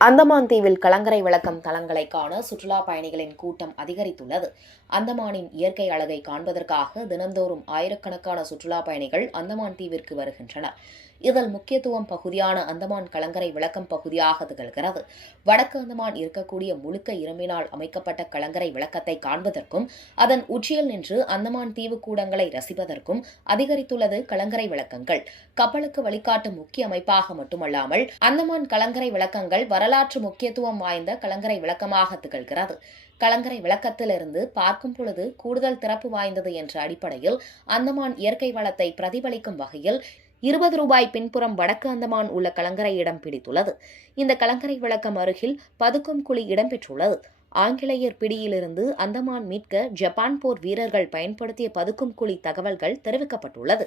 அந்தமான் தீவில் கலங்கரை விளக்கம் தலங்களை காண சுற்றுலா பயணிகளின் கூட்டம் அதிகரித்துள்ளது. அந்தமானின் இயற்கை அழகை காண்பதற்காக தினந்தோறும் ஆயிரக்கணக்கான சுற்றுலா பயணிகள் அந்தமான் தீவிற்கு வருகின்றனர். இதில் முக்கியத்துவம் பகுதியான அந்தமான் கலங்கரை விளக்கம் பகுதியாக திகழ்கிறது. வடக்கு அந்தமான் இருக்கக்கூடிய முழுக்க இரும்பினால் அமைக்கப்பட்ட கலங்கரை விளக்கத்தை காண்பதற்கும் அதன் உச்சியில் நின்று அந்தமான் தீவு கூடங்களை ரசிப்பதற்கும் அதிகரித்துள்ளது கலங்கரை விளக்கங்கள். கப்பலுக்கு வழிகாட்டும் முக்கிய அமைப்பாக மட்டுமல்லாமல் அந்தமான் கலங்கரை விளக்கங்கள் வரலாற்று முக்கியத்துவம் வாய்ந்த கலங்கரை விளக்கமாக திகழ்கிறது. கலங்கரை விளக்கத்திலிருந்து பார்க்கும் பொழுது கூடுதல் சிறப்பு வாய்ந்தது என்ற அடிப்படையில் அந்தமான் இயற்கை வளத்தை பிரதிபலிக்கும் வகையில் ரூபாய் பின்புறம் வடக்கு அந்தமான் உள்ள கலங்கரை இடம் பிடித்துள்ளது. இந்த கலங்கரை விளக்கம் அருகில் பதுக்கும் குழி இடம்பெற்றுள்ளது. ஆங்கிலேயர் பிடியிலிருந்து அந்தமான் மீட்க ஜப்பான் போர் வீரர்கள் பயன்படுத்திய பதுக்கும் குழி தகவல்கள் தெரிவிக்கப்பட்டுள்ளது.